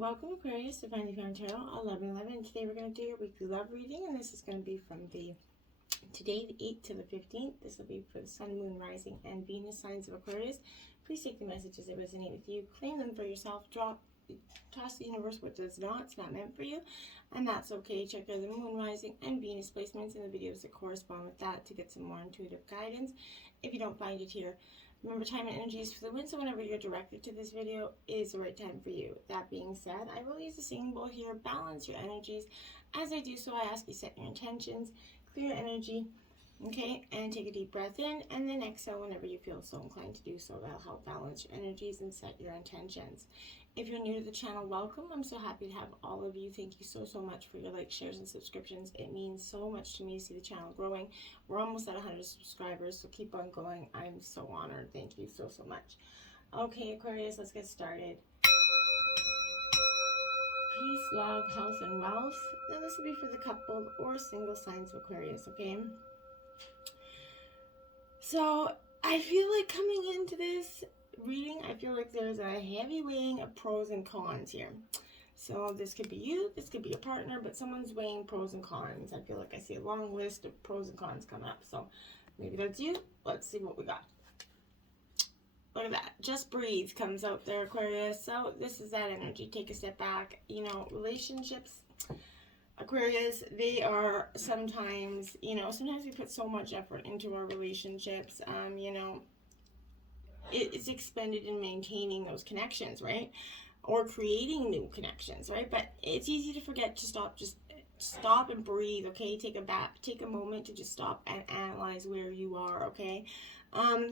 Welcome Aquarius to Finally Found Tarot 1111. Today we're going to do your weekly love reading, and this is going to be from today the 8th to the 15th. This will be for the Sun, Moon, Rising, and Venus signs of Aquarius. Please take the messages that resonate with you, claim them for yourself, toss the universe what does not. It's not meant for you, and that's okay. Check out the Moon, Rising, and Venus placements in the videos that correspond with that to get some more intuitive guidance. If you don't find it here, remember, time and energy is fluid, so whenever you're directed to this video is the right time for you. That being said, I will use a singing bowl here. Balance your energies. As I do so, I ask you set your intentions, clear your energy, okay, and take a deep breath in, and then exhale whenever you feel so inclined to do so. That'll help balance your energies and set your intentions. If you're new to the channel, welcome. I'm so happy to have all of you. Thank you so much for your likes, shares, and subscriptions. It means so much to me to see the channel growing. We're almost at 100 subscribers, so keep on going. I'm so honored. Thank you so much. Okay, Aquarius, let's get started. Peace, love, health, and wealth. Now this will be for the couple or single signs of Aquarius, okay? So I feel like coming into this reading, I feel like there's a heavy weighing of pros and cons here. So this could be you, this could be a partner, but someone's weighing pros and cons. I feel like I see a long list of pros and cons coming up. So maybe that's you. Let's see what we got. Look at that. Just breathe comes out there, Aquarius. So this is that energy. Take a step back. You know, relationships, Aquarius, they are sometimes, sometimes we put so much effort into our relationships, it's expended in maintaining those connections, right? Or creating new connections, right? But it's easy to forget to stop and breathe, okay? Take a moment to just stop and analyze where you are, okay?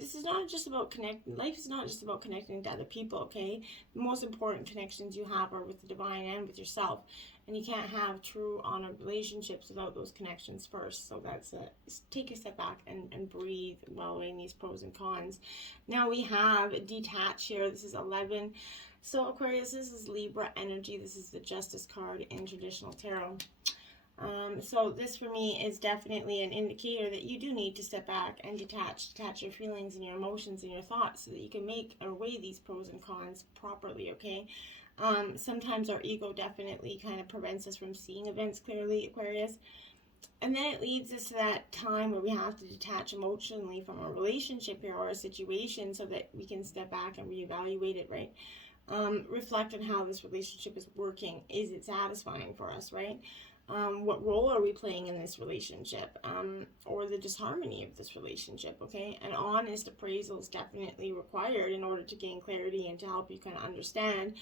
This is not just about life is not just about connecting to other people, okay? The most important connections you have are with the divine and with yourself. And you can't have true, honored relationships without those connections first. So that's it. Take a step back and breathe while weighing these pros and cons. Now we have detach here. This is 11. So Aquarius, this is Libra energy. This is the Justice card in traditional tarot. So this for me is definitely an indicator that you do need to step back and detach your feelings and your emotions and your thoughts so that you can make or weigh these pros and cons properly, okay? Sometimes our ego definitely kind of prevents us from seeing events clearly, Aquarius. And then it leads us to that time where we have to detach emotionally from a relationship here or a situation so that we can step back and reevaluate it, right? Reflect on how this relationship is working. Is it satisfying for us, right? What role are we playing in this relationship, or the disharmony of this relationship, okay? An honest appraisal is definitely required in order to gain clarity and to help you kind of understand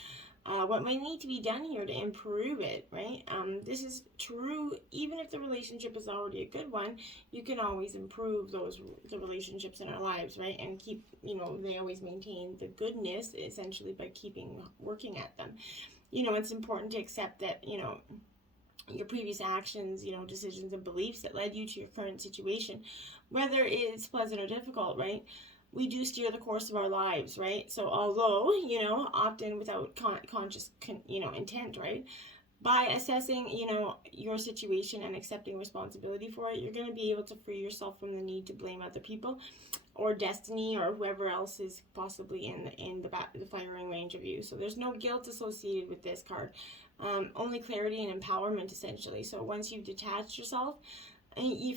what might need to be done here to improve it, right? This is true even if the relationship is already a good one. You can always improve the relationships in our lives, right? And keep, they always maintain the goodness essentially by working at them. It's important to accept that, your previous actions, decisions and beliefs that led you to your current situation, whether it's pleasant or difficult, right? We do steer the course of our lives, right? So although, often without conscious, intent, right? By assessing, your situation and accepting responsibility for it, you're going to be able to free yourself from the need to blame other people or destiny or whoever else is possibly in the firing range of you. So there's no guilt associated with this card. Only clarity and empowerment, essentially. So once you've detached yourself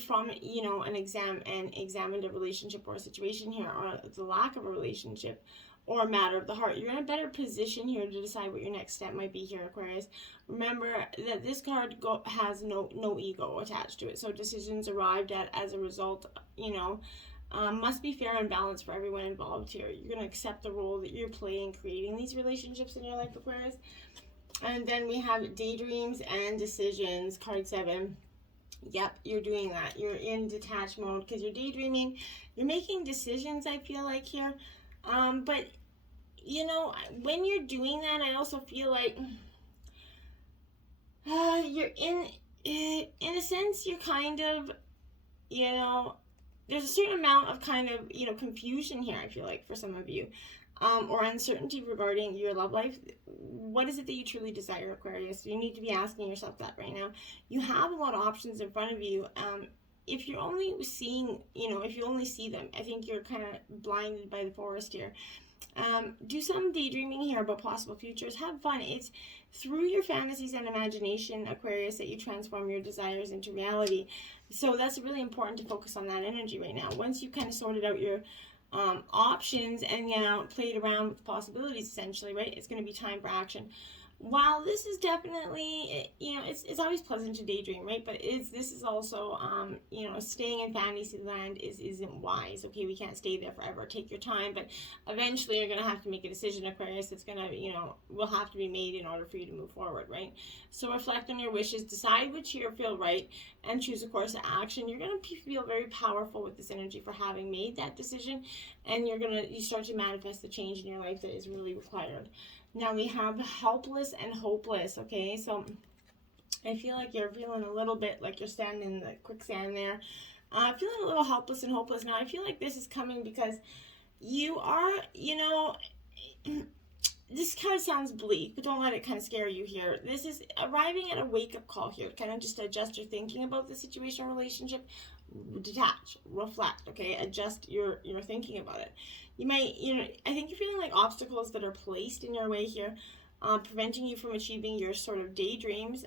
from examined a relationship or a situation here, or the lack of a relationship or a matter of the heart, you're in a better position here to decide what your next step might be here, Aquarius. Remember that this card has no ego attached to it. So decisions arrived at as a result, must be fair and balanced for everyone involved here. You're going to accept the role that you're playing creating these relationships in your life, Aquarius. And then we have daydreams and decisions, card 7. Yep, you're doing that. You're in detached mode because you're daydreaming. You're making decisions, I feel like, here. But, when you're doing that, I also feel like you're in a sense, you're kind of, there's a certain amount of kind of, confusion here, I feel like, for some of you. Or uncertainty regarding your love life. What is it that you truly desire, Aquarius? You need to be asking yourself that right now. You have a lot of options in front of you. If you're only seeing, if you only see them, I think you're kind of blinded by the forest here. Do some daydreaming here about possible futures. Have fun. It's through your fantasies and imagination, Aquarius, that you transform your desires into reality. So that's really important to focus on that energy right now. Once you kind of sorted out your options and, you know, played around with possibilities, essentially, right? It's going to be time for action. While this is definitely, you know, it's always pleasant to daydream, right? But this is also, you know, staying in fantasy land isn't wise. Okay, we can't stay there forever. Take your time, but eventually you're gonna have to make a decision, Aquarius. It's gonna, you know, will have to be made in order for you to move forward, right? So reflect on your wishes, decide which here feel right, and choose a course of action. You're gonna feel very powerful with this energy for having made that decision, and you start to manifest the change in your life that is really required. Now we have helpless and hopeless, okay? So I feel like you're feeling a little bit like you're standing in the quicksand there. Feeling a little helpless and hopeless. Now I feel like this is coming because you are, you know, this kind of sounds bleak, but don't let it kind of scare you here. This is arriving at a wake-up call here. Kind of just adjust your thinking about the situation or relationship. Detach, reflect, okay? Adjust your thinking about it. You might, you know, I think you're feeling like obstacles that are placed in your way here, preventing you from achieving your sort of daydreams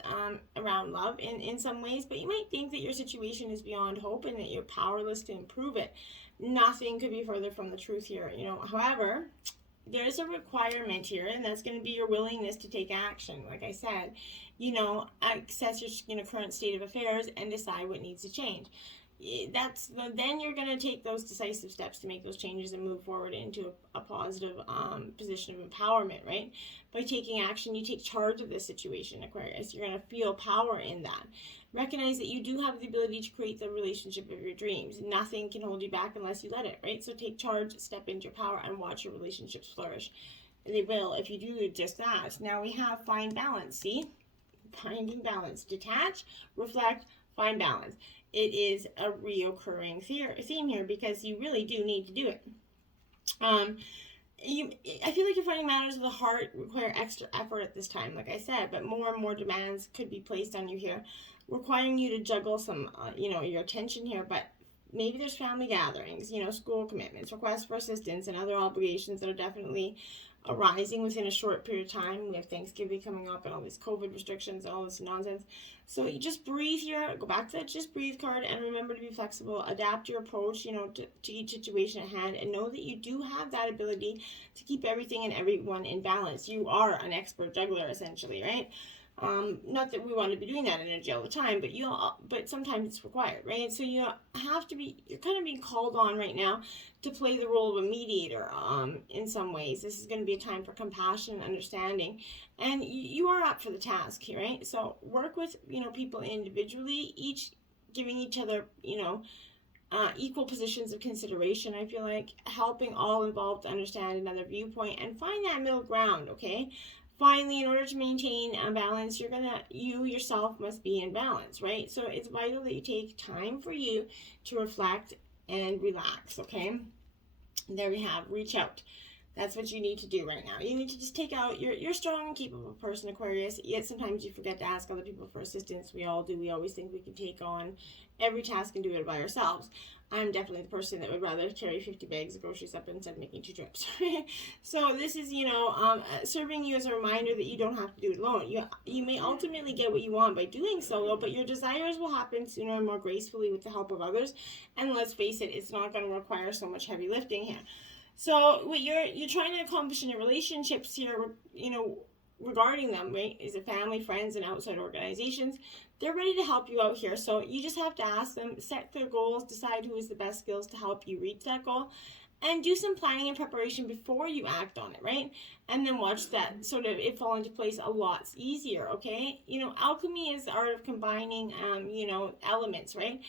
around love in some ways, but you might think that your situation is beyond hope and that you're powerless to improve it. Nothing could be further from the truth here, you know. However, there is a requirement here, and that's going to be your willingness to take action. Like I said, you know, assess your, you know, current state of affairs and decide what needs to change. Then you're going to take those decisive steps to make those changes and move forward into a positive position of empowerment, right? By taking action, you take charge of this situation, Aquarius. You're going to feel power in that. Recognize that you do have the ability to create the relationship of your dreams. Nothing can hold you back unless you let it, right? So take charge, step into your power, and watch your relationships flourish. They will if you do just that. Now we have find balance, see? Finding balance. Detach, reflect, find balance. It is a reoccurring theme here because you really do need to do it. I feel like you're finding matters of the heart require extra effort at this time, like I said, but more and more demands could be placed on you here, requiring you to juggle some, you know, your attention here, but maybe there's family gatherings, you know, school commitments, requests for assistance, and other obligations that are definitely arising within a short period of time. We have Thanksgiving coming up and all these COVID restrictions and all this nonsense. So you just breathe here, go back to that just breathe card, and remember to be flexible, adapt your approach, you know, to each situation at hand, and know that you do have that ability to keep everything and everyone in balance. You are an expert juggler, essentially, right? Not that we want to be doing that energy all the time, but sometimes it's required, right? So you're kind of being called on right now to play the role of a mediator, in some ways. This is going to be a time for compassion and understanding, and you are up for the task here, right? So work with, you know, people individually, each giving each other, you know, equal positions of consideration. I feel like helping all involved to understand another viewpoint and find that middle ground, okay? Finally, in order to maintain a balance, you yourself must be in balance, right? So it's vital that you take time for you to reflect and relax, okay? There we have, reach out. That's what you need to do right now. You need to just take out, you're a strong and capable person, Aquarius, yet sometimes you forget to ask other people for assistance. We all do. We always think we can take on every task and do it by ourselves. I'm definitely the person that would rather carry 50 bags of groceries up instead of making 2 trips. So this is, you know, serving you as a reminder that you don't have to do it alone. You may ultimately get what you want by doing so, but your desires will happen sooner and more gracefully with the help of others. And let's face it, it's not going to require so much heavy lifting here. So what you're trying to accomplish in your relationships here, you know, regarding them, right, is it family, friends, and outside organizations? They're ready to help you out here. So you just have to ask them, set their goals, decide who has the best skills to help you reach that goal, and do some planning and preparation before you act on it, right? And then watch that sort of it fall into place a lot easier, okay? You know, alchemy is the art of combining, you know, elements, right?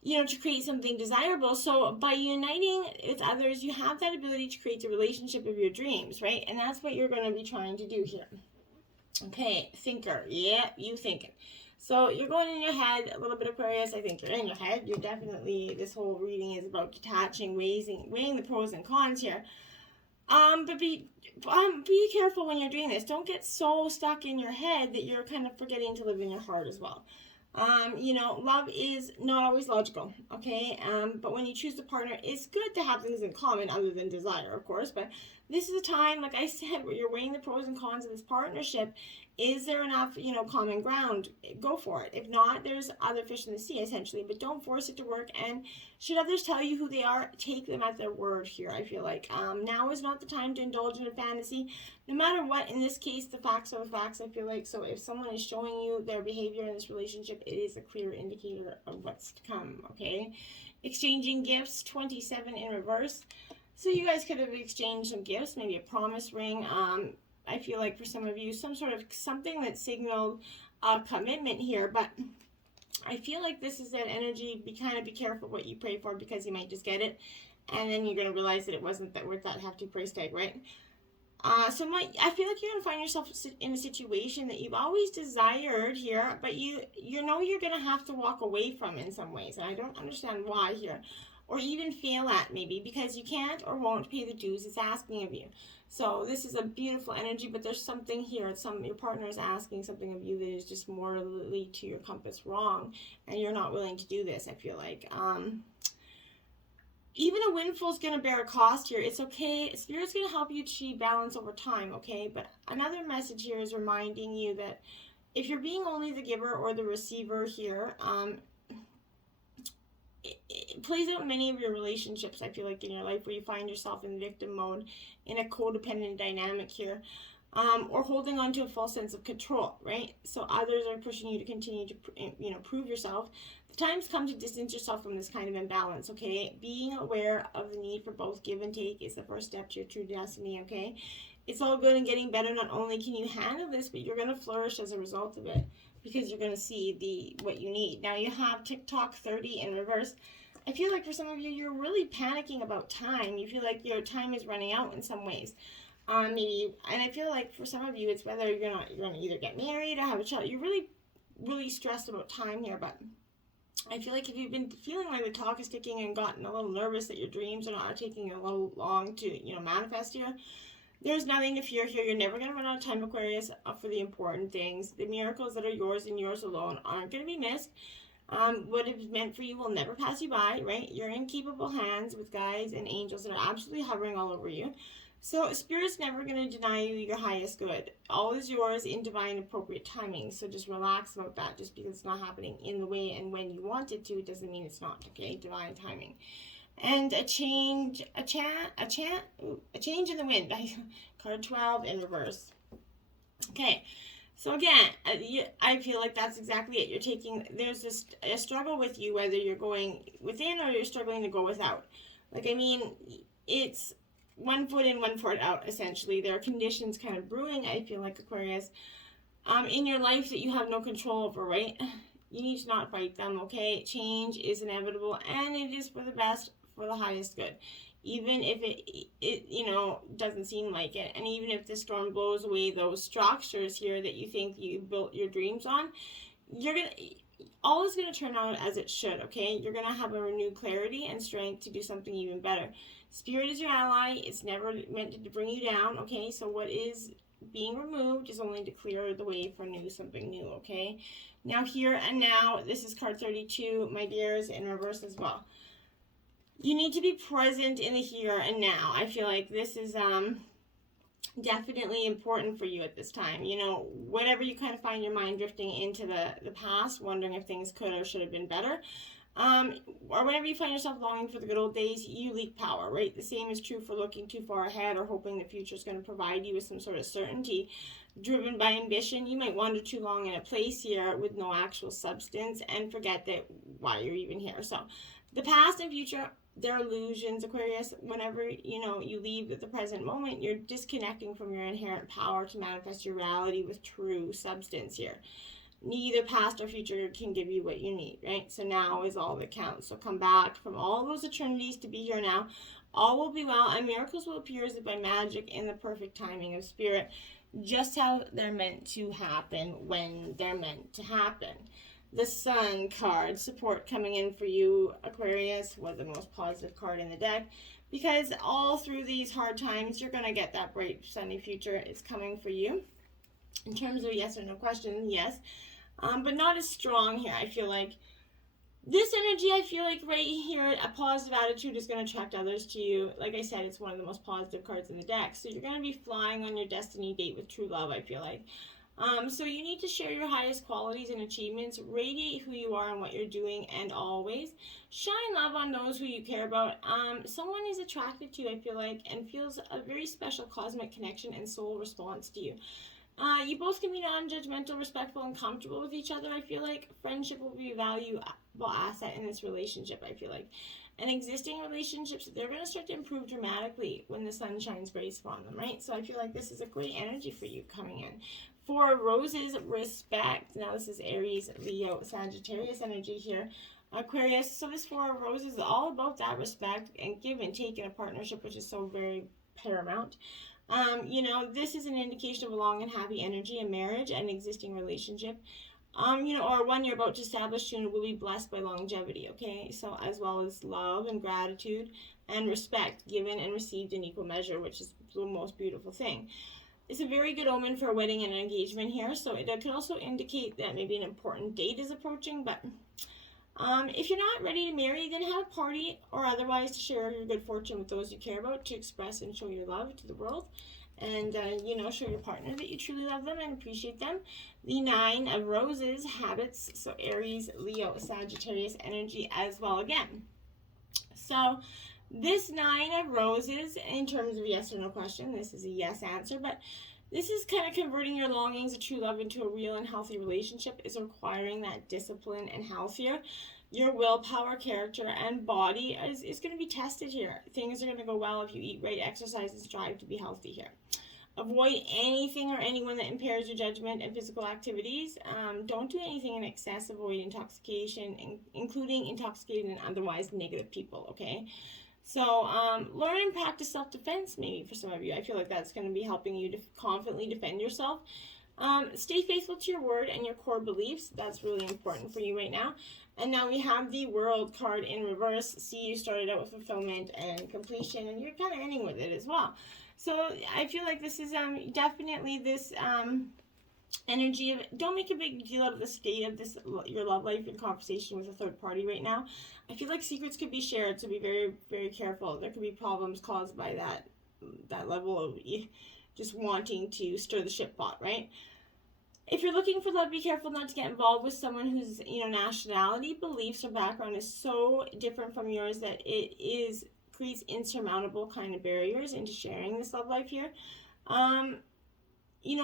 You know, to create something desirable. So by uniting with others, you have that ability to create the relationship of your dreams, right? And that's what you're going to be trying to do here. Okay, thinker. Yeah, you thinking. So you're going in your head a little bit, Aquarius. I think you're in your head. You're definitely, this whole reading is about detaching, weighing the pros and cons here. But be careful when you're doing this. Don't get so stuck in your head that you're kind of forgetting to live in your heart as well. You know, love is not always logical, okay? But when you choose a partner, it's good to have things in common other than desire, of course. But this is a time, like I said, where you're weighing the pros and cons of this partnership. Is there enough, you know, common ground? Go for it. If not, there's other fish in the sea, essentially. But don't force it to work. And should others tell you who they are, take them at their word here, I feel like. Now is not the time to indulge in a fantasy. No matter what, in this case, the facts are the facts, I feel like. So if someone is showing you their behavior in this relationship, it is a clear indicator of what's to come, okay? Exchanging gifts, 27 in reverse. So you guys could have exchanged some gifts, maybe a promise ring. I feel like for some of you, something that signaled a commitment here, but I feel like this is that energy. Be careful what you pray for, because you might just get it, and then you're going to realize that it wasn't that worth that hefty price tag, right? I feel like you're going to find yourself in a situation that you've always desired here, but you know you're going to have to walk away from in some ways, and I don't understand why here. Or even fail at, maybe, because you can't or won't pay the dues it's asking of you. So this is a beautiful energy, but there's something here. Your partner is asking something of you that is just morally to your compass wrong, and you're not willing to do this, I feel like. Even a windfall is going to bear a cost here. It's okay. Spirit's going to help you achieve balance over time, okay? But another message here is reminding you that if you're being only the giver or the receiver here, it plays out in many of your relationships, I feel like, in your life, where you find yourself in victim mode, in a codependent dynamic here, or holding on to a false sense of control, right? So others are pushing you to continue to, you know, prove yourself. The time's come to distance yourself from this kind of imbalance, okay? Being aware of the need for both give and take is the first step to your true destiny, okay? It's all good and getting better. Not only can you handle this, but you're going to flourish as a result of it, because you're going to see what you need. Now you have TikTok 30 in reverse. I feel like for some of you, you're really panicking about time. You feel like your time is running out in some ways. Maybe, and I feel like for some of you, it's whether you're going to either get married or have a child. You're really, really stressed about time here, but I feel like if you've been feeling like the clock is ticking and gotten a little nervous that your dreams are taking a little long to, you know, manifest here, there's nothing to fear here. You're never going to run out of time, Aquarius, for the important things. The miracles that are yours and yours alone aren't going to be missed. What is meant for you will never pass you by, right? You're in capable hands with guides and angels that are absolutely hovering all over you. So Spirit's never going to deny you your highest good. All is yours in divine appropriate timing. So just relax about that. Just because it's not happening in the way and when you want it to, doesn't mean it's not, okay? Divine timing. And a change in the wind. Card 12 in reverse. Okay. So again, I feel like that's exactly it. There's a struggle with you, whether you're going within or you're struggling to go without. Like, I mean, it's 1 foot in, 1 foot out, essentially. There are conditions kind of brewing, I feel like, Aquarius, in your life that you have no control over, right? You need to not fight them, okay? Change is inevitable, and it is for the best, for the highest good. Even if it you know, doesn't seem like it, and even if the storm blows away those structures here that you think you built your dreams on, all is going to turn out as it should, okay? You're going to have a renewed clarity and strength to do something even better. Spirit is your ally. It's never meant to bring you down, okay? So what is being removed is only to clear the way for something new, okay? Now, here and now, this is card 32, my dears, in reverse as well. You need to be present in the here and now. I feel like this is definitely important for you at this time. You know, whenever you kind of find your mind drifting into the past, wondering if things could or should have been better, or whenever you find yourself longing for the good old days, you leak power, right? The same is true for looking too far ahead or hoping the future is going to provide you with some sort of certainty. Driven by ambition, you might wander too long in a place here with no actual substance and forget that why you're even here. So the past and future, they're illusions, Aquarius. Whenever, you know, you leave at the present moment, you're disconnecting from your inherent power to manifest your reality with true substance here. Neither past or future can give you what you need, right? So now is all that counts. So come back from all those eternities to be here now. All will be well, and miracles will appear as if by magic in the perfect timing of Spirit, just how they're meant to happen when they're meant to happen. The Sun card, support coming in for you, Aquarius, was the most positive card in the deck, because all through these hard times, you're going to get that bright, sunny future. It's coming for you. In terms of yes or no question, yes. but not as strong here. I feel like this energy, I feel like right here, a positive attitude is going to attract others to you. Like I said, it's one of the most positive cards in the deck. So you're going to be flying on your destiny date with true love, I feel like. So you need to share your highest qualities and achievements, radiate who you are and what you're doing, and always shine love on those who you care about. Someone is attracted to you, I feel like, and feels a very special cosmic connection and soul response to you. You both can be non-judgmental, respectful, and comfortable with each other, I feel like. Friendship will be a valuable asset in this relationship, I feel like. And existing relationships, they're going to start to improve dramatically when the sun shines grace upon them, right? So I feel like this is a great energy for you coming in. For Roses, respect. Now this is Aries, Leo, Sagittarius energy here. Aquarius, so this Four of Roses is all about that respect and give and take in a partnership, which is so very paramount. This is an indication of a long and happy energy, a marriage, an existing relationship. Or one you're about to establish soon will be blessed by longevity, okay? So as well as love and gratitude and respect given and received in equal measure, which is the most beautiful thing. It's a very good omen for a wedding and an engagement here, so it could also indicate that maybe an important date is approaching, but if you're not ready to marry, then have a party or otherwise to share your good fortune with those you care about, to express and show your love to the world, and show your partner that you truly love them and appreciate them. The Nine of Roses, habits, so Aries, Leo, Sagittarius energy as well again. So this Nine of Roses, in terms of yes or no question, this is a yes answer, but this is kind of converting your longings of true love into a real and healthy relationship, is requiring that discipline and health here. Your willpower, character, and body is going to be tested here. Things are going to go well if you eat right, exercise, and strive to be healthy here. Avoid anything or anyone that impairs your judgment and physical activities. Don't do anything in excess. Avoid intoxication, including intoxicated and otherwise negative people, okay? So learn and practice self-defense maybe for some of you. I feel like that's going to be helping you to confidently defend yourself. Stay faithful to your word and your core beliefs. That's really important for you right now. And now we have the World card in reverse. See, you started out with fulfillment and completion, and you're kind of ending with it as well. So I feel like this is definitely this energy of, don't make a big deal out of the state of this, your love life in conversation with a third party right now. I feel like secrets could be shared, so be very, very careful. There could be problems caused by that level of just wanting to stir the ship pot, right? If you're looking for love, be careful not to get involved with someone whose nationality, beliefs, or background is so different from yours that it creates insurmountable kind of barriers into sharing this love life here.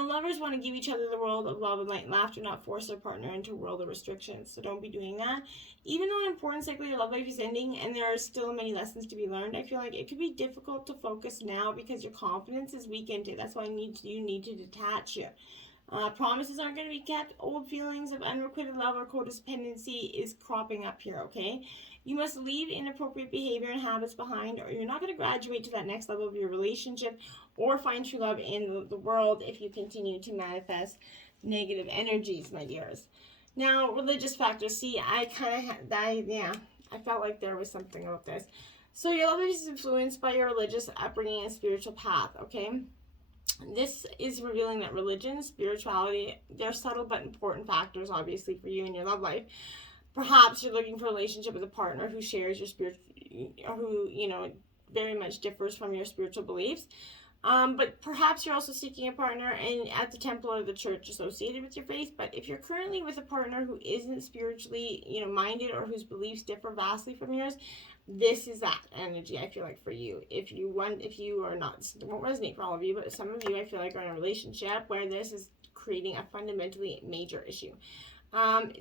Lovers want to give each other the world of love and light and laughter, not force their partner into a world of restrictions. So don't be doing that. Even though an important cycle of your love life is ending and there are still many lessons to be learned, I feel like it could be difficult to focus now because your confidence is weakened. That's why you need to detach here. Promises aren't going to be kept. Old feelings of unrequited love or codependency is cropping up here, okay? You must leave inappropriate behavior and habits behind, or you're not going to graduate to that next level of your relationship or find true love in the world if you continue to manifest negative energies, my dears. Now, religious factors. See, I felt like there was something about this. So your love is influenced by your religious upbringing and spiritual path, okay? This is revealing that religion, spirituality, they're subtle but important factors, obviously, for you in your love life. Perhaps you're looking for a relationship with a partner who shares your who very much differs from your spiritual beliefs. But perhaps you're also seeking a partner at the temple or the church associated with your faith. But if you're currently with a partner who isn't spiritually, minded, or whose beliefs differ vastly from yours, this is that energy, I feel like, for you. If you are not, it won't resonate for all of you, but some of you, I feel like, are in a relationship where this is creating a fundamentally major issue.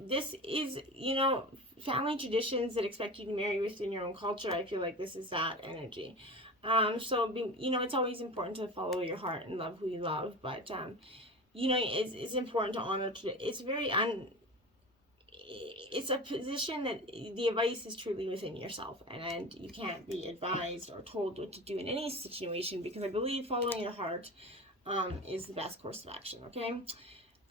This is, family traditions that expect you to marry within your own culture. I feel like this is that energy. It's always important to follow your heart and love who you love, but, it's important to honor, it's a position that the advice is truly within yourself, and you can't be advised or told what to do in any situation, because I believe following your heart is the best course of action, okay?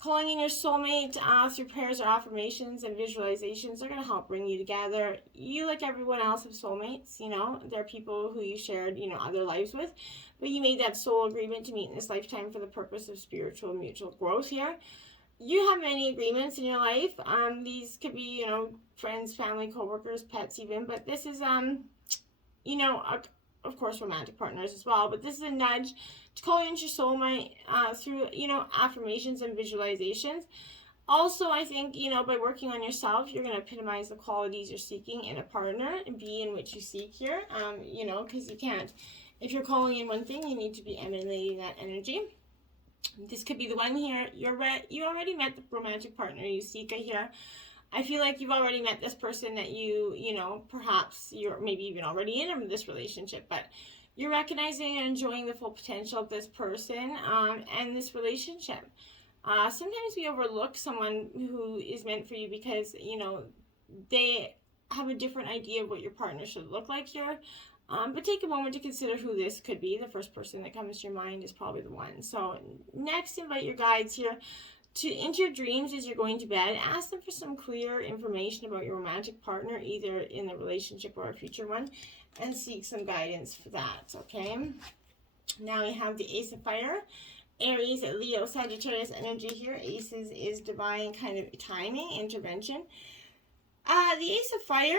Calling in your soulmate through prayers or affirmations and visualizations are going to help bring you together. You, like everyone else, have soulmates, They're people who you shared, other lives with, but you made that soul agreement to meet in this lifetime for the purpose of spiritual mutual growth here. You have many agreements in your life. These could be, you know, friends, family, coworkers, pets even, but this is, you know, of course, romantic partners as well, but this is a nudge to call into your soulmate through, you know, affirmations and visualizations. Also, I think, you know, by working on yourself, you're going to epitomize the qualities you're seeking in a partner and be in which you seek here, you know, because you can't. If you're calling in one thing, you need to be emanating that energy. This could be the one here. You already met the romantic partner you seek here. I feel like you've already met this person that you know, perhaps you're maybe even already in this relationship, but you're recognizing and enjoying the full potential of this person and this relationship. Sometimes we overlook someone who is meant for you because, you know, they have a different idea of what your partner should look like here. But take a moment to consider who this could be. The first person that comes to your mind is probably the one. So next, invite your guides here into your dreams as you're going to bed. Ask them for some clear information about your romantic partner, either in the relationship or a future one, and seek some guidance for that, okay? Now we have the Ace of Fire. Aries, Leo, Sagittarius energy here. Aces is divine kind of timing, intervention. The Ace of Fire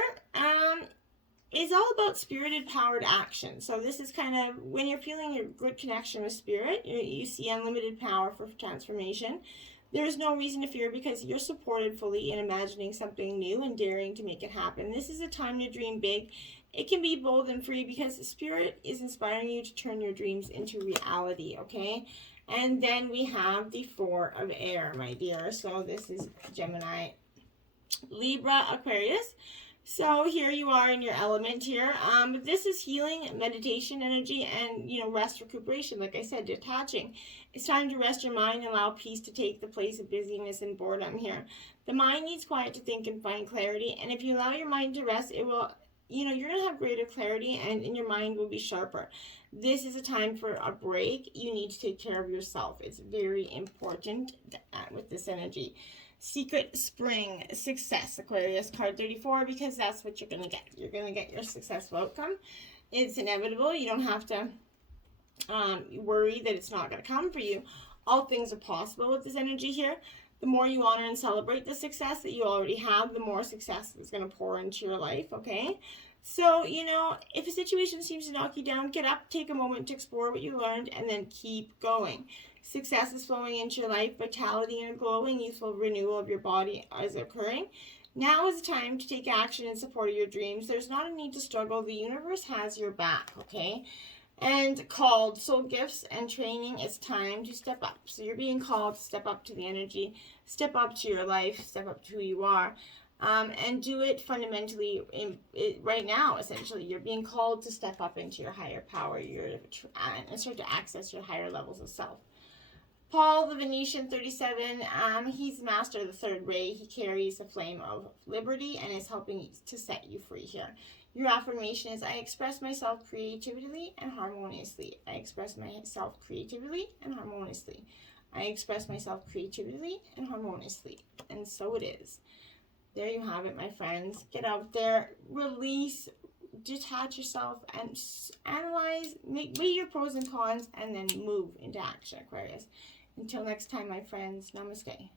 is all about spirited, powered action. So this is kind of when you're feeling your good connection with spirit, you see unlimited power for transformation. There is no reason to fear because you're supported fully in imagining something new and daring to make it happen. This is a time to dream big. It can be bold and free because the spirit is inspiring you to turn your dreams into reality, okay? And then we have the Four of Air, my dear. So this is Gemini, Libra, Aquarius. So here you are in your element here. This is healing, meditation energy, and, you know, rest, recuperation. Like I said, detaching. It's time to rest your mind and allow peace to take the place of busyness and boredom here. The mind needs quiet to think and find clarity. And if you allow your mind to rest, it will, you know, you're going to have greater clarity and your mind will be sharper. This is a time for a break. You need to take care of yourself. It's very important with this energy. Secret Spring Success, Aquarius, card 34, because that's what you're going to get. You're going to get your successful outcome. It's inevitable. You don't have to worry that it's not going to come for you. All things are possible with this energy here. The more you honor and celebrate the success that you already have, the more success is going to pour into your life, okay? So, you know, if a situation seems to knock you down, get up, take a moment to explore what you learned, and then keep going. Success is flowing into your life. Vitality and a glowing, youthful renewal of your body is occurring. Now is the time to take action in support of your dreams. There's not a need to struggle. The universe has your back, okay? And called soul gifts and training, it's time to step up. So you're being called to step up to the energy, step up to your life, step up to who you are. And do it fundamentally right now, essentially. You're being called to step up into your higher power. And start to access your higher levels of self. Paul, the Venetian, 37, he's master of the third ray. He carries the flame of liberty and is helping to set you free here. Your affirmation is, I express myself creatively and harmoniously. I express myself creatively and harmoniously. I express myself creatively and harmoniously. And so it is. There you have it, my friends. Get out there, release, detach yourself, and analyze, weigh your pros and cons, and then move into action, Aquarius. Until next time, my friends, namaste.